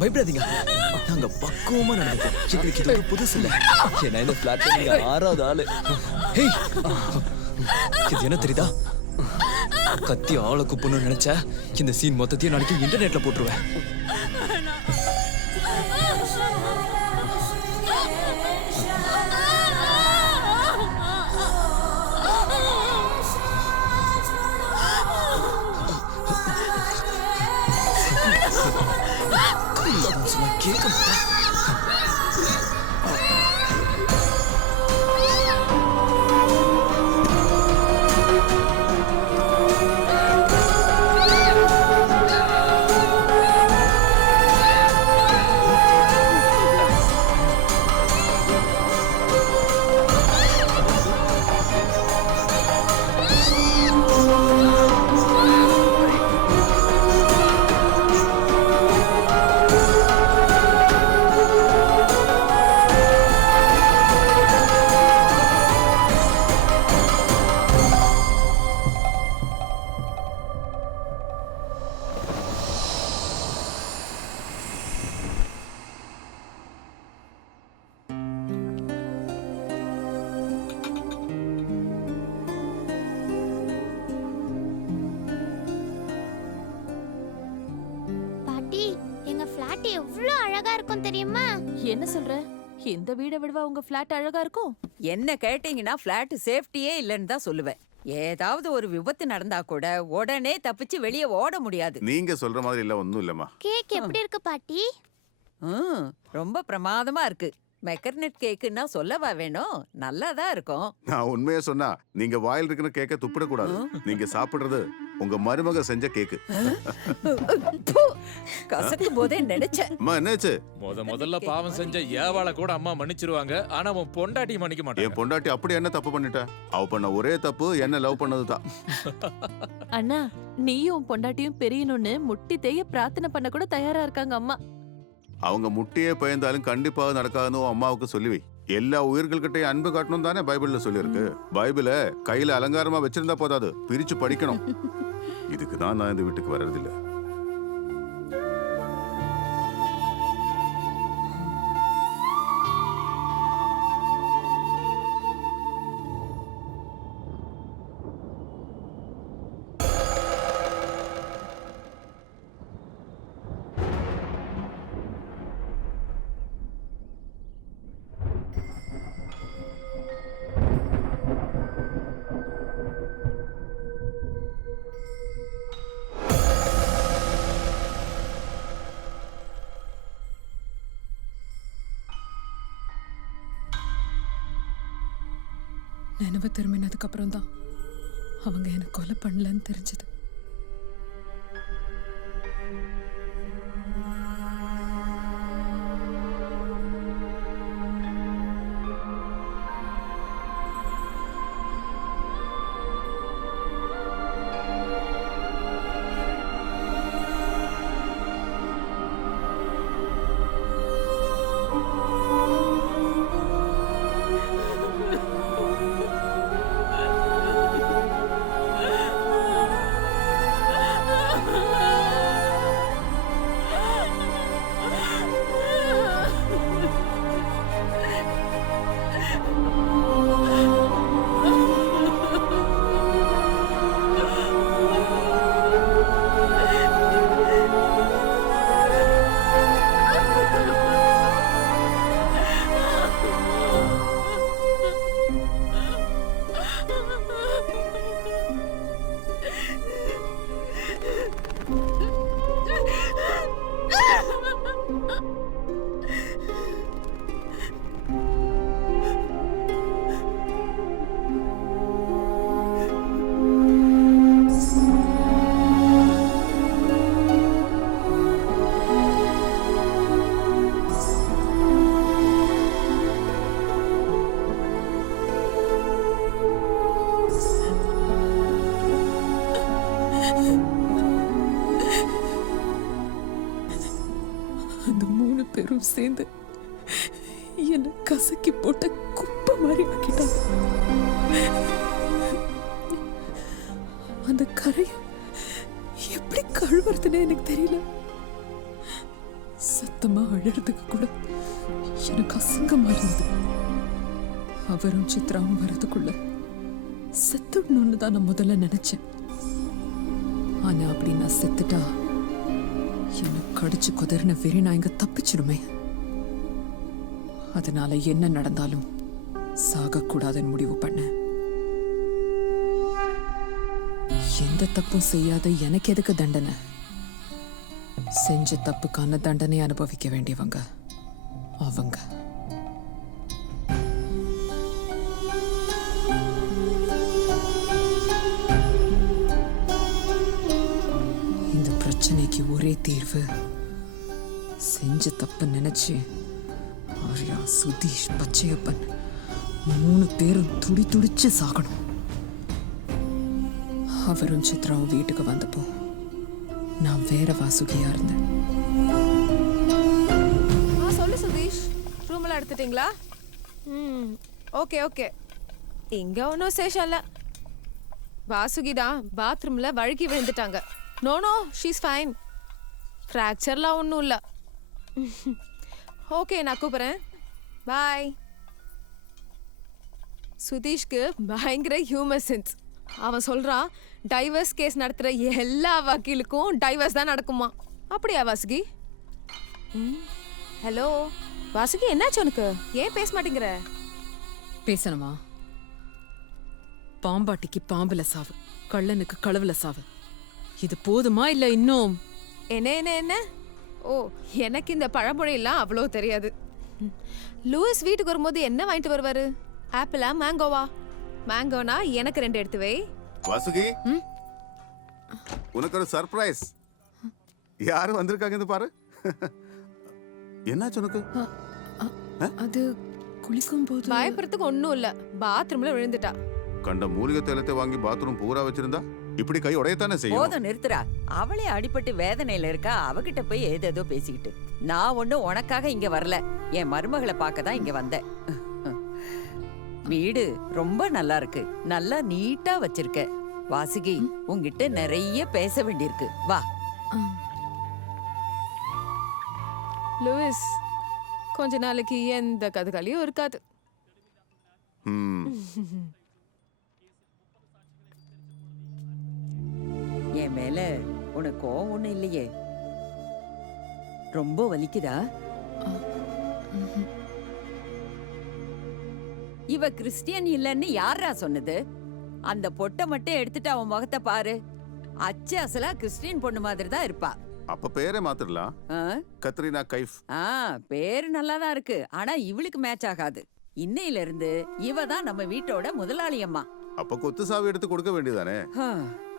பயப்படாதீங்க, நாங்க பக்குவமா நடந்துப்போம். எங்களுக்கு இது ஒரு புதுசு இல்ல. ஏன்னா இந்த பிளாட்ல நீங்க 6வது ஆளு. ஹேய், இது என்ன தெரியுதா? கத்தி ஆளை குப்பணும்னு நினைச்சா இந்த சீன் மொத்தத்தையும் நாளைக்கு இன்டர்நெட்ல போட்டுருவேன். கேட்க மாட்டேன். தெரியுமா? என்ன சொல்ற? இந்த வீட விடவா உங்க ஃபிளாட் அழகா இருக்கும்? என்ன கேட்டீங்கன்னா ஃபிளாட் சேஃப்டியே இல்லைன்னு தான் சொல்லுவேன். ஏதாவது ஒரு விபத்து நடந்தா கூட உடனே தப்பிச்சு வெளியே ஓட முடியாது. நீங்க சொல்ற மாதிரி இல்ல, ஒண்ணும் இல்லம்மா. கேக் எப்படி இருக்கு பாட்டி? ரொம்ப பிரமாதமா இருக்கு. மெக்கர்னெட் கேக்குன்னா சொல்லவா வேணும், நல்லாதான் இருக்கும். நான் உண்மையை சொன்னா நீங்க வாயில் இருக்கிற கேக்க துப்பிட கூடாது. நீங்க சாப்பிடுறது உங்க மருமக செஞ்ச கேக்கு. கசக்கும் போதே நினைச்சேன். அம்மா என்னாச்சு? முதல்ல பாவம் செஞ்ச ஏவாளை கூட அம்மா மன்னிச்சிருவாங்க. ஆனா உன் பொண்டாட்டி மன்னிக்க மாட்டேன். என் பொண்டாட்டி அப்படி என்ன தப்பு பண்ணிட்டா? அவ பண்ண ஒரே தப்பு என்ன லவ் பண்ணதுதான். அண்ணா, நீயும் பொண்டாட்டியும் பெரியணும்னு முட்டி தேய பிரார்த்தனை பண்ண கூட தயாரா இருக்காங்க அம்மா. அவங்க முட்டியே பயந்தாலும் கண்டிப்பாக நடக்காதுன்னு அம்மாவுக்கு சொல்லுவி. எல்லா உயிர்கள்கிட்டையும் அன்பு காட்டணும் தானே பைபிள்ல சொல்லியிருக்கு. பைபிளை கையில அலங்காரமா வச்சிருந்தா போதாது, பிரிச்சு படிக்கணும். இதுக்கு தான் நான் இந்த வீட்டுக்கு வர்றதில்லை. நினைவு திரும்பினதுக்கு அப்புறம் தான் அவங்க எனக்கு கொலை பண்ணலன்னு தெரிஞ்சது. அந்த 3 பேரும் சேர்ந்து என்னை கசக்கி போட்ட குப்பை மாதிரி ஆக்கிட்டாங்க. அந்த கரையை எப்படி கழுவுறதுன்னு எனக்கு தெரியல. சத்தமா அழறதுக்கு கூட எனக்கு அசிங்கமா இருந்தது. அவரும் சித்ராவும் வரதுக்குள்ள செத்துடணும்னு தான் நான் முதல்ல நினைச்சேன். ஆனா அப்படி நான் செத்துட்டா என்னை கடிச்சு குதறின வெறி நான் இங்க தப்பிச்சிடுமே. அதனால என்ன நடந்தாலும் சாகக்கூடாதுன்னு முடிவு பண்ணேன். எந்த தப்பும் செய்யாத எனக்கு எதுக்கு தண்டனை? செஞ்ச தப்புக்கான தண்டனை அனுபவிக்க வேண்டியவங்க அவங்க. இந்த பிரச்சனைக்கு ஒரே தீர்வு, செஞ்ச தப்பு நினைச்சு ஆர்யா, சுதீஷ், பச்சையப்பன் 3 பேரும் துடிச்சு சாகணும். அவரும் சித்ராவும் வீட்டுக்கு வந்தப்போ நான் வேற வாசுகியா இருந்தேன். சொல்லு சுதீஷ், ரூம்ல எடுத்துட்டீங்களா? Okay okay. இங்க ஒன்றும் சேஷம் இல்லை. வாசுகி தான் பாத்ரூம்ல வழுக்கி விழுந்துட்டாங்க. No no, she's fine. ஃப்ராக்சர்லாம் ஒன்றும் இல்லை. ஓகே, நான் கூப்பிட்றேன். பாய். சுதீஷ்க்கு பயங்கர ஹியூமர் சென்ஸ். அவன் சொல்றான், டைவர்ஸ் கேஸ் நடத்துற எல்லா வக்கீலுக்கும் டைவர்ஸ் தான் நடக்குமா. அப்படியா வாசுகி? ஹலோ வாசுகி, என்னாச்சு உனக்கு? ஏன் பேச மாட்டேங்கிற? பேசணுமா? பாம்பாட்டிக்கு பாம்புல சாவு, கள்ளனுக்கு களவுல சாவு. இது போதுமா இல்ல இன்னும்? என்ன என்ன என்ன? ஓ, எனக்கு இந்த பழமொழியெல்லாம் அவ்வளோ தெரியாது. லூயிஸ் வீட்டுக்கு வரும்போது என்ன வாங்கிட்டு வருவாரு? ஆப்பிளா மேங்கோவா? மேங்கோனா எனக்கு 2 எடுத்து வை. வாசுகி, உனக்கு ஒரு சர்ப்ரைஸ். யாரும் வந்திருக்காங்க பாரு. என்னாச்சு உனக்கு? அது குளிக்கும் போது பயப்படுறதுக்கு ஒன்றும் இல்லை. பாத்ரூம்ல விழுந்துட்டா. கண்ட மூலிகை தைலத்தை வாங்கி பாத்ரூம் பூரா வச்சிருந்தா இப்படி கை உடையத்தானே செய்யும். போதும் நிறுத்துறா. அவளே அடிபட்டு வேதனையில இருக்கா. அவகிட்ட போய் ஏதேதோ பேசிக்கிட்டு. நான் ஒண்ணும் உனக்காக இங்க வரல. என் மருமகளை பார்க்க தான் இங்க வந்தேன். வீடு ரொம்ப நல்லா இருக்கு. நல்லா நீட்டா வச்சிருக்க. வாசுகி, உன்கிட்ட நிறைய பேச வேண்டியிருக்கு. வா. லூயிஸ், கொஞ்ச நாளைக்கு எந்த கதுகாலியும் இருக்காது. என் மேல உனக்கு கோவம் ஒண்ணும் இல்லையே? ரொம்ப வலிக்குதா? இவ கிறிஸ்டியன் இல்லன்னு யாரா சொன்னது? அந்த பொட்டை மட்டும் எடுத்துட்டு அவன் முகத்தை பாரு. அச்சு அசலா கிறிஸ்டியன் பொண்ணு மாதிரி தான் இருப்பா. அப்ப பேரே மாத்திரலாம். கத்ரீனா கைஃப். பேரு நல்லாதான் இருக்கு. ஆனா இவளுக்கு மேட்ச் ஆகாது. இன்னையில இருந்து இவ தான் நம்ம வீட்டோட முதலாளி அம்மா. அப்ப கொத்து சாவி எடுத்து கொடுக்க வேண்டியதானே?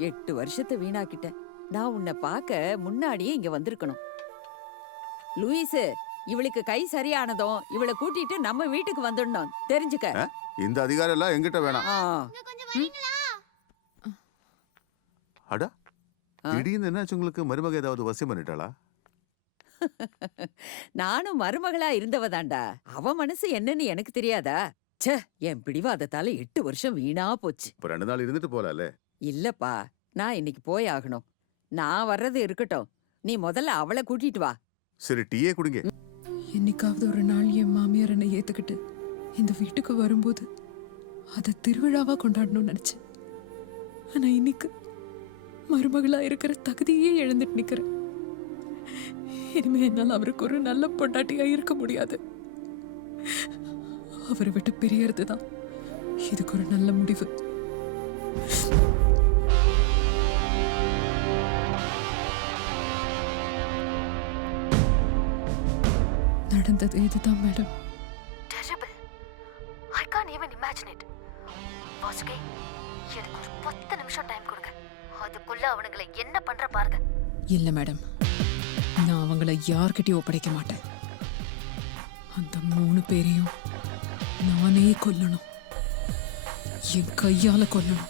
8 வருஷத்தை வீணாக்கிட்டேன். நான் உன்னை பார்க்க முன்னாடியே இங்க வந்திருக்கணும். லூயிஸ், இவளுக்கு கை சரியானதும் இவளை கூட்டிட்டு நம்ம வீட்டுக்கு வந்துடணும். தெரிஞ்சுக்க. இந்த அதிகாரம் எல்லாம் எங்கிட்ட வேணாம். அடா, திடீர்னு என்னாச்சு உங்களுக்கு? மருமக ஏதாவது வசியம் பண்ணிட்டாளா? நானும் மருமகளா இருந்தவதாண்டா. அவ மனசு என்னன்னு எனக்கு தெரியாதா? ச்சே, என் பிடிவாதத்தால 8 வருஷம் வீணா போச்சு. இப்ப 2 நாள் இருந்துட்டு போலாலே. இல்லப்பா, நான் இன்னைக்கு போய் ஆகணும். நான் வர்றது இருக்கட்டும், நீ முதல்ல அவளை கூட்டிட்டு வா. சரி, டீயே குடிங்க. என்னைக்காவது ஒரு நாள் என் மாமியார் என்னை ஏத்துக்கிட்டு இந்த வீட்டுக்கு வரும்போது அதை திருவிழாவா கொண்டாடணும்னு நினைச்சேன். ஆனா இன்னைக்கு மருமகளா இருக்கிற தகுதியே இழந்துட்டு நிக்கிறேன். இனிமே என்னால் அவருக்கு ஒரு நல்ல பொண்டாட்டியா இருக்க முடியாது. அவரை விட்டு பிரியறது தான் இதுக்கு ஒரு நல்ல முடிவு. நடந்தது இதுதான் madam. Terrible. I can't even imagine it. Vasuki, எனக்கு ஒரு 10 நிமிஷம் டைம் கொடுங்க. அதுக்குள்ள அவனுங்களை என்ன பண்ற பாருங்க. இல்ல மேடம், நான் அவங்கள யார்கிட்டயும் ஒப்படைக்க மாட்டேன். அந்த 3 பேரையும் நானே கொல்லணும். என் கையால கொல்லணும்.